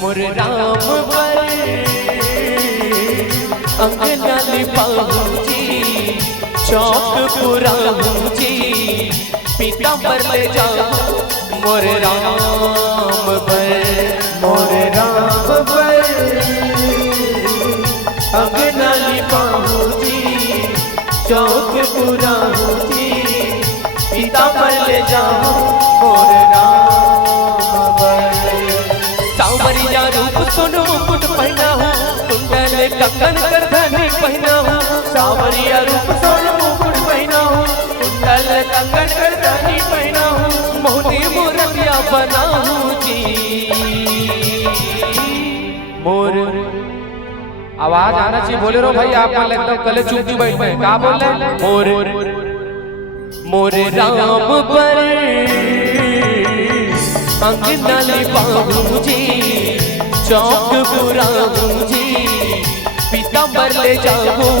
मोर राम पर अंगना लिपाऊं जी, चौक पुराऊं जी, पीताम्बर ले जाऊं मोर राम पर, मोर राम पर अंगना लिपाऊं जी, चौक पुराऊं जी, पीताम्बर ले जाऊं मोर राम पर। सांवरिया रूप सुनो मुकुट पहना हूँ, कुंडल कंगन करधनी पहना हूँ। सांवरिया रूप सोन मुकुट पहना हूँ, कुंडल कंगन करधनी पहना हूँ, मोहनी मूर्तियाँ बनाऊं जी। मोर आवाज आना चाहिए, बोले रो भाई आप एकदम कले चुप नहीं बैठ गए, क्या बोल रहे हैं? मोर राम पर अंगना लिपाऊं जी, चौक पुराऊं जी, पीताम्बर ले जाऊं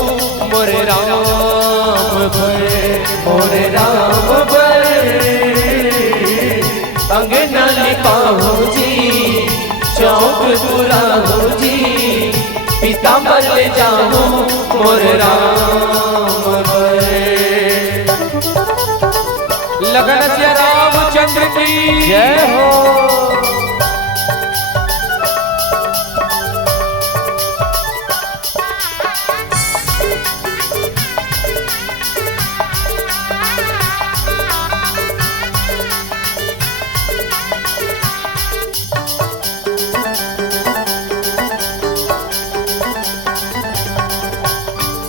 मोर राम पर, मोर राम पर अंगना लिपाऊं जी, चौक पुराऊं जी, पीताम्बर ले जाऊं मोर राम पर। लगन से रामचंद्र की जय हो।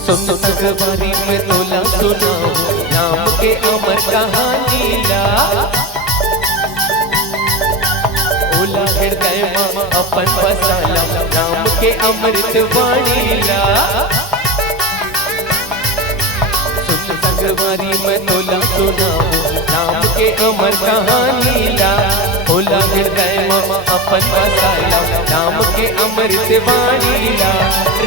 सुन सगवारी में तोला सुनाऊं, राम के अमर कहानी ला। ओला हृदय में अपन बसाला, राम के अमृत वाणी ला। सुन सगवारी में तोला सुनाऊं, राम के अमर कहानी ला। ओला हृदय में अपन बसाला, राम के अमृत वाणी ला।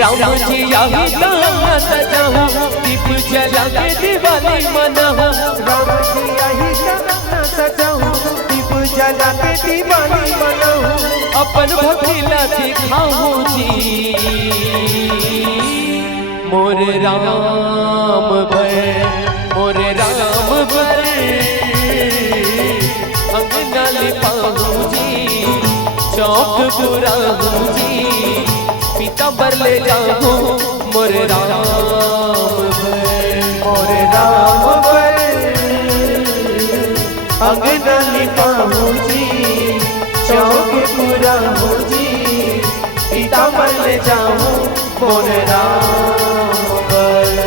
राम जी यही गाना सजाऊं, दीप जला के दिवाली मनाऊं। राम जी यही गाना सजाऊं, दीप जला के दिवाली मनाऊं। अपन भक्ति ला दिखाऊं जी। मोर राम पर, मोर राम पर अंगना लिपाऊं जी, चौक पुराऊं जी, पीताम्बर ले जाऊं मोर राम पर, मोर राम पर अंगना लिपाऊं जी, चौक पुराऊं जी, पीताम्बर ले जाऊं मोर राम पर।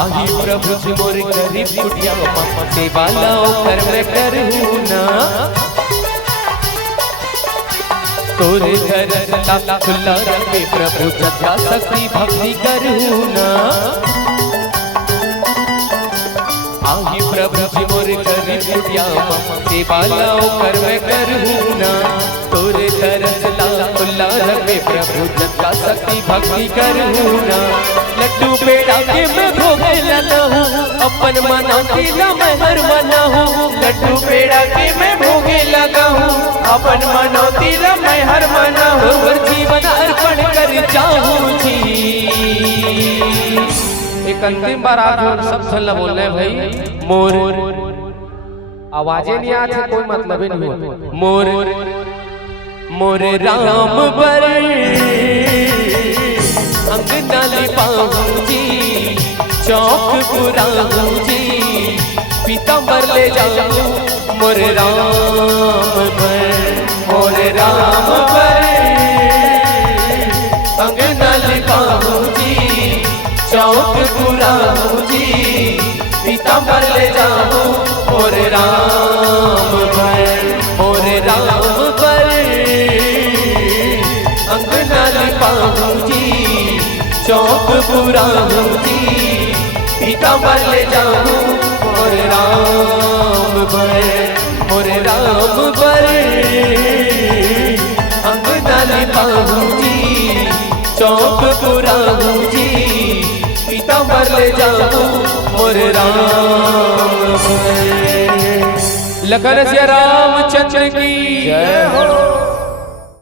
आही प्रभु जी मोर गरीब कुटिया, सेवा लाओ कर मैं करूँ ना। तोरे दर खुला रखे प्रभु, जथा शक्ति भक्ति करूँ ना। आही प्रभु जी मोर गरीब कुटिया, सेवा लाओ कर मैं करूँ ना। तोरे दर खुला रखे प्रभु, जथा शक्ति भक्ति करूँ ना। लड्डू पेड़ा के मैं भोगे लगा हूँ, अपन मनौती ला मैं हर मना हूँ। लड्डू पेड़ा के मैं भोगे लगा हूँ, अपन मनौती ला मैं हर मना हूँ। और जीवन अर्पण कर जाऊँ जी। एक अंतिम बार आप जो सब छल्ला बोल रहे हैं भाई, मोर आवाजें नहीं आती, कोई मतलब ही नहीं हुआ। मोर राम पर अंगना लिपाऊं जी, चौक पुराऊं जी, पीताम्बर ले जाऊं मोर राम पर, मोर राम पर अंगना लिपाऊं जी, चौक पुराऊं जी, पीताम्बर ले जाऊं मोर राम पर, मोर राम पर अंगना लिपाऊं जी, चौक पुराऊं जी पीताम्बर ले जाऊं मोरे राम पर अंगना पाऊं जी चौक पुराऊं जी पीताम्बर ले जाऊं मोरे राम पर। लखन सिया रामचंद्र की जय हो।